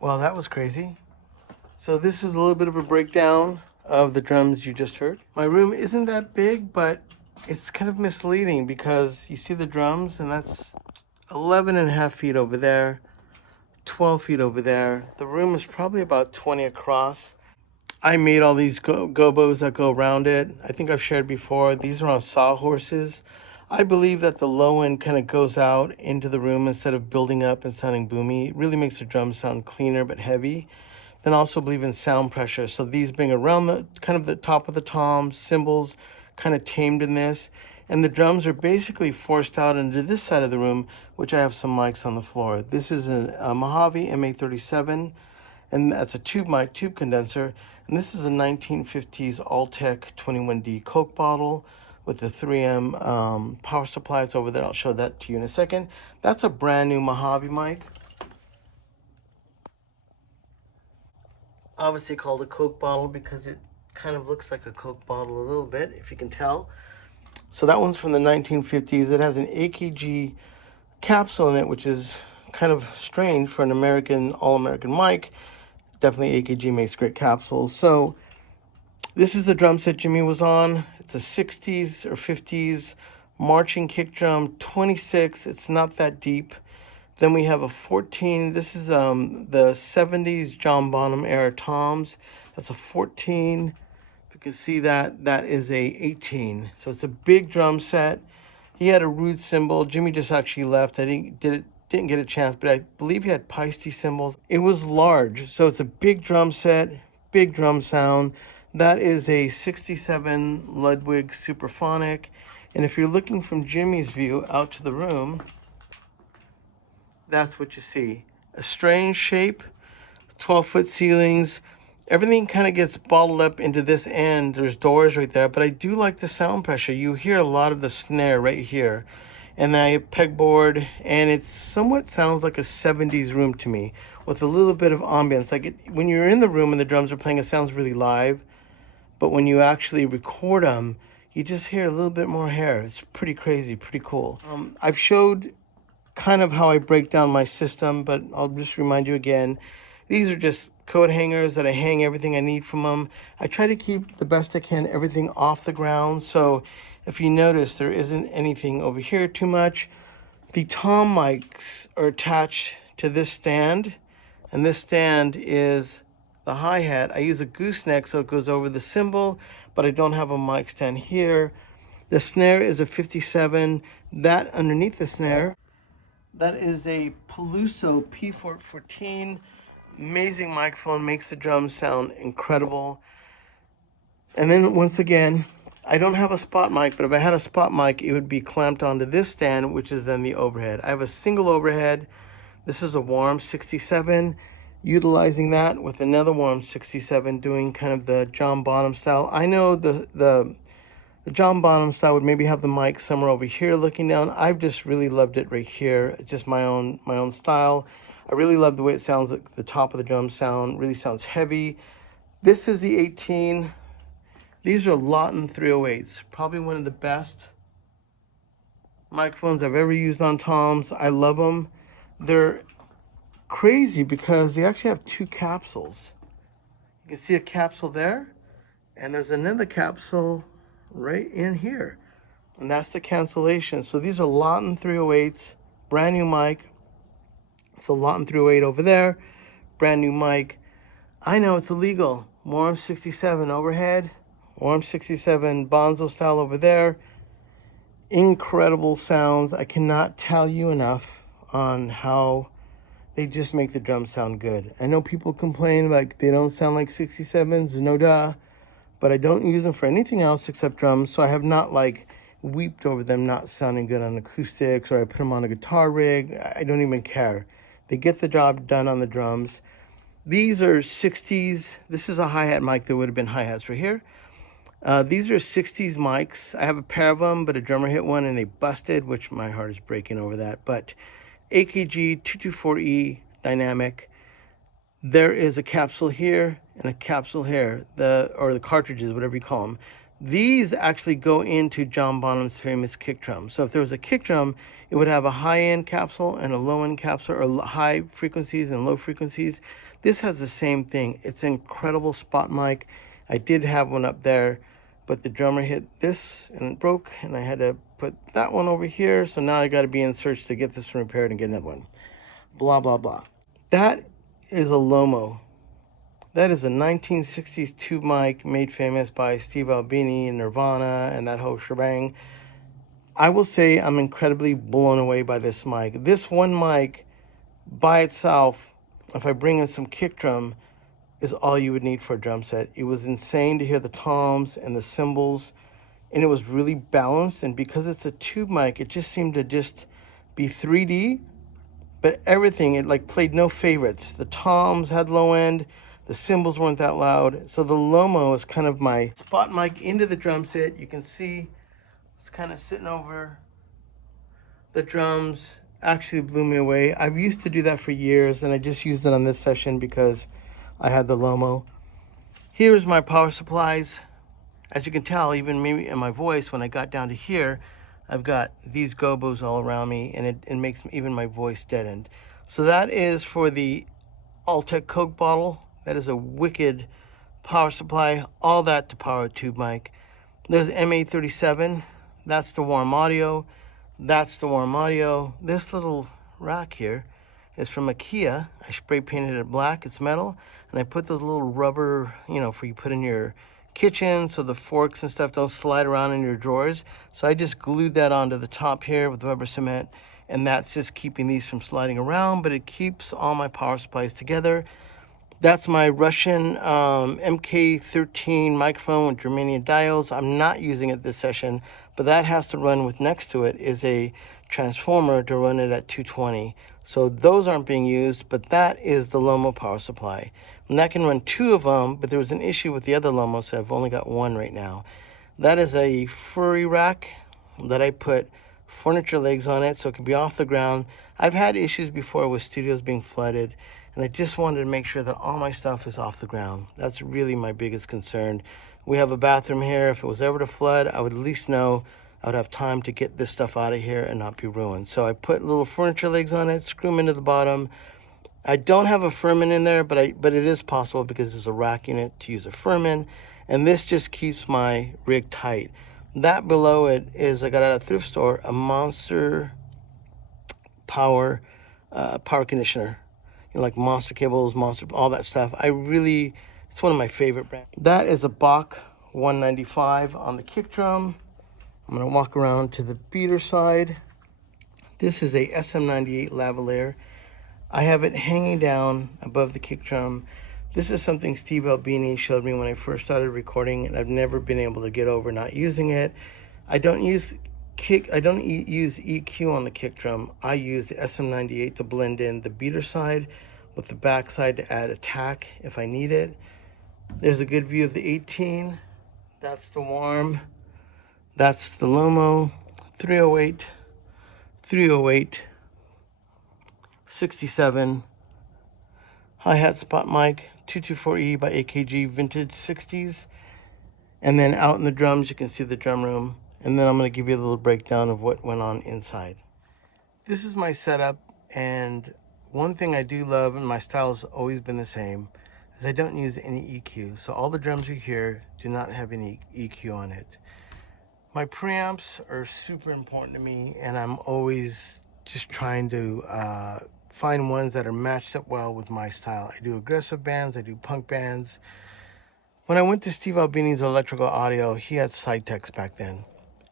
Well, that was crazy. So this is a little bit of a breakdown of the drums you just heard. My room isn't that big, but it's kind of misleading because you see the drums and that's 11 and a half feet over there, 12 feet over there. The room is probably about 20 across. I made all these gobos that go around it. I think I've shared before. These are on sawhorses. I believe that the low end kind of goes out into the room instead of building up and sounding boomy. It really makes the drums sound cleaner but heavy. Then also believe in sound pressure. So these being around the kind of the top of the toms, cymbals kind of tamed in this. And the drums are basically forced out into this side of the room, which I have some mics on the floor. This is a Mojave MA37, and that's a tube mic, tube condenser. And this is a 1950s Alltech 21D Coke bottle with the 3M power supplies over there. I'll show that to you in a second. That's a brand new Mojave mic. Obviously called a Coke bottle because it kind of looks like a Coke bottle a little bit, if you can tell. So that one's from the 1950s. It has an AKG capsule in it, which is kind of strange for an American, all-American mic. Definitely AKG makes great capsules. So this is the drum set Jimmy was on. It's a 60s or 50s marching kick drum, 26. It's not that deep. Then we have a 14. This is the 70s John Bonham era toms. That's a 14. If you can see that, that is a 18. So it's a big drum set. He had a rude cymbal. Jimmy just actually left. I didn't get a chance, but I believe he had Peisty cymbals. It was large, so it's a big drum set, big drum sound. That is a 67 Ludwig Superphonic. And if you're looking from Jimmy's view out to the room, that's what you see. A strange shape, 12-foot ceilings. Everything kind of gets bottled up into this end. There's doors right there, but I do like the sound pressure. You hear a lot of the snare right here. And then I have pegboard, and it somewhat sounds like a 70s room to me with a little bit of ambience. Like when you're in the room and the drums are playing, it sounds really live. But when you actually record them, you just hear a little bit more hair. It's pretty crazy, pretty cool. I've showed kind of how I break down my system, but I'll just remind you again, these are just coat hangers that I hang everything I need from them. I try to keep the best I can everything off the ground, so if you notice there isn't anything over here too much. The tom mics are attached to this stand, and this stand is the hi-hat. I use a gooseneck so it goes over the cymbal, but I don't have a mic stand here. The snare is a 57. That underneath the snare, that is a Peluso P414. Amazing microphone, makes the drums sound incredible. And then once again, I don't have a spot mic, but if I had a spot mic, it would be clamped onto this stand, which is then the overhead. I have a single overhead. This is a Warm 67, utilizing that with another Warm 67, doing kind of the John Bonham style. I know the John Bonham style would maybe have the mic somewhere over here looking down. I've just really loved it right here. It's just my own style. I really love the way it sounds, like the top of the drum sound really sounds heavy. This is the 18. These are Lauten 308s, probably one of the best microphones I've ever used on toms. I love them. They're crazy because they actually have two capsules. You can see a capsule there, and there's another capsule right in here, and that's the cancellation. So these are Lauten 308s, brand new mic. So Lauten 308 over there, brand new mic. I know it's illegal. Warm 67 overhead, Warm 67 Bonzo style over there. Incredible sounds. I cannot tell you enough on how they just make the drums sound good. I know people complain like they don't sound like 67s, no duh, but I don't use them for anything else except drums, so I have not like weeped over them not sounding good on acoustics, or I put them on a guitar rig. I don't even care. They get the job done on the drums. These are 60s. This is a hi-hat mic. There would have been hi-hats right here. These are 60s mics. I have a pair of them, but a drummer hit one and they busted, which my heart is breaking over that. But AKG 224E dynamic. There is a capsule here and a capsule here, or the cartridges, whatever you call them. These actually go into John Bonham's famous kick drum. So if there was a kick drum, it would have a high-end capsule and a low-end capsule, or high frequencies and low frequencies. This has the same thing. It's an incredible spot mic. I did have one up there, but the drummer hit this and it broke, and I had to put that one over here. So now I got to be in search to get this one repaired and get another one. Blah, blah, blah. That is a Lemmo. That is a 1960s tube mic made famous by Steve Albini and Nirvana and that whole shebang. I will say I'm incredibly blown away by this mic. This one mic by itself, if I bring in some kick drum, is all you would need for a drum set. It was insane to hear the toms and the cymbals, and it was really balanced. And because it's a tube mic, it just seemed to just be 3D, but everything, it like played no favorites. The toms had low end, the cymbals weren't that loud. So the Lemmo is kind of my spot mic into the drum set. You can see it's kind of sitting over the drums. Actually blew me away. I've used to do that for years, and I just used it on this session because I had the Lemmo. Here's my power supplies. As you can tell, even me and my voice, when I got down to here, I've got these gobos all around me, and it makes even my voice deadened. So that is for the Altec Coke bottle. That is a wicked power supply. All that to power a tube mic. There's M837. That's the warm audio. That's the warm audio. This little rack here is from IKEA. I spray painted it black. It's metal. And I put those little rubber, for you put in your kitchen so the forks and stuff don't slide around in your drawers. So I just glued that onto the top here with rubber cement, and that's just keeping these from sliding around, but it keeps all my power supplies together. That's my Russian MK13 microphone with germanium diodes. I'm not using it this session, but that has to run with, next to it is a transformer to run it at 220. So those aren't being used, but that is the Lemmo power supply. And that can run 2 of them, but there was an issue with the other Lemmo, so I've only got 1 right now. That is a furry rack that I put furniture legs on it so it can be off the ground. I've had issues before with studios being flooded, and I just wanted to make sure that all my stuff is off the ground. That's really my biggest concern. We have a bathroom here. If it was ever to flood, I would at least know I would have time to get this stuff out of here and not be ruined. So I put little furniture legs on it, screw them into the bottom. I don't have a Furman in there, but it is possible because there's a rack unit to use a Furman, and this just keeps my rig tight. That below it is, I got at a thrift store, a Monster power conditioner. Like Monster cables, Monster, all that stuff. It's one of my favorite brands. That is a Bach 195 on the kick drum. I'm gonna walk around to the beater side. This is a SM98 lavalier. I have it hanging down above the kick drum. This is something Steve Albini showed me when I first started recording, and I've never been able to get over not using it. I don't use EQ on the kick drum. I use the SM98 to blend in the beater side with the back side to add attack if I need it. There's a good view of the 18. That's the warm. That's the Lemmo. 308, 308, 67. Hi-hat spot mic, 224E by AKG vintage 60s. And then out in the drums, you can see the drum room. And then I'm going to give you a little breakdown of what went on inside. This is my setup, and one thing I do love, and my style has always been the same, is I don't use any EQ. So all the drums you hear do not have any EQ on it. My preamps are super important to me, and I'm always just trying to find ones that are matched up well with my style. I do aggressive bands, I do punk bands. When I went to Steve Albini's Electrical Audio, he had Side-Techs back then.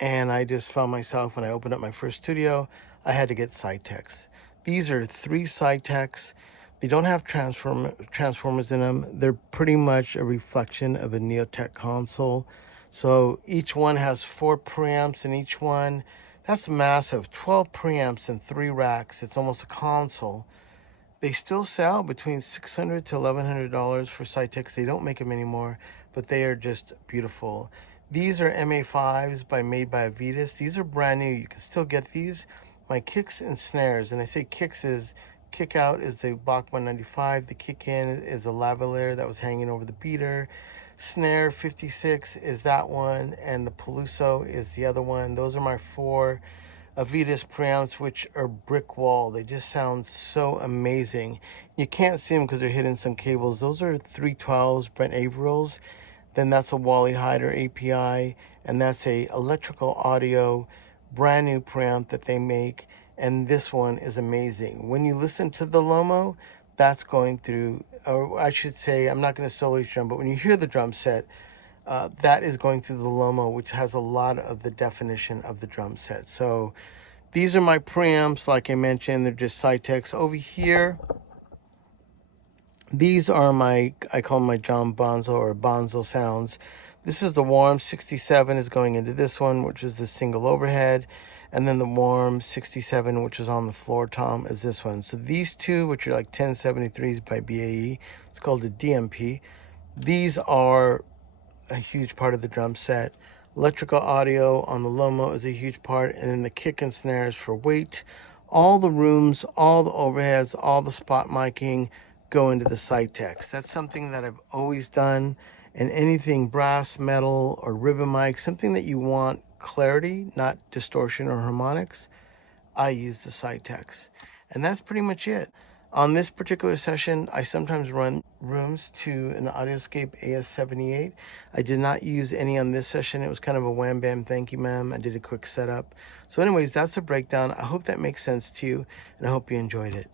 And I just found myself, when I opened up my first studio, I had to get Side-Techs. These are 3 Side-Techs. They don't have transformers in them. They're pretty much a reflection of a Neotech console. So each one has 4 preamps in each one. That's massive. 12 preamps and 3 racks. It's almost a console. They still sell between $600 to $1,100 for Side-Techs. They don't make them anymore, but they are just beautiful. These are MA5s made by Avedis. These are brand new. You can still get these. My kicks and snares, and I say kicks is, kick out is the Bach 195. The kick in is the lavalier that was hanging over the beater. Snare 56 is that one, and the Peluso is the other one. Those are my 4 Avedis preamps, which are brick wall. They just sound so amazing. You can't see them because they're hidden in some cables. Those are 312s, Brent Averils. Then that's a Wally Hyder API, and that's a electrical audio, brand new preamp that they make. And this one is amazing. When you listen to the Lemmo, that's going through, or I should say, I'm not going to solo each drum, but when you hear the drum set, that is going through the Lemmo, which has a lot of the definition of the drum set. So these are my preamps, like I mentioned, they're just Cytex. Over here, these are my, I call them my John Bonzo or Bonzo sounds. This is the Warm 67 is going into this one, which is the single overhead. And then the Warm 67, which is on the floor tom, is this one. So these two, which are like 1073s by BAE, it's called a DMP. These are a huge part of the drum set. Electrical audio on the Lemmo is a huge part, and then the kick and snares for weight. All the rooms, all the overheads, all the spot miking go into the Cytex. That's something that I've always done. And anything brass, metal, or ribbon mic, something that you want clarity, not distortion or harmonics, I use the Cytex. And that's pretty much it. On this particular session, I sometimes run rooms to an Audioscape AS78. I did not use any on this session. It was kind of a wham bam, thank you ma'am. I did a quick setup. So anyways, that's the breakdown. I hope that makes sense to you, and I hope you enjoyed it.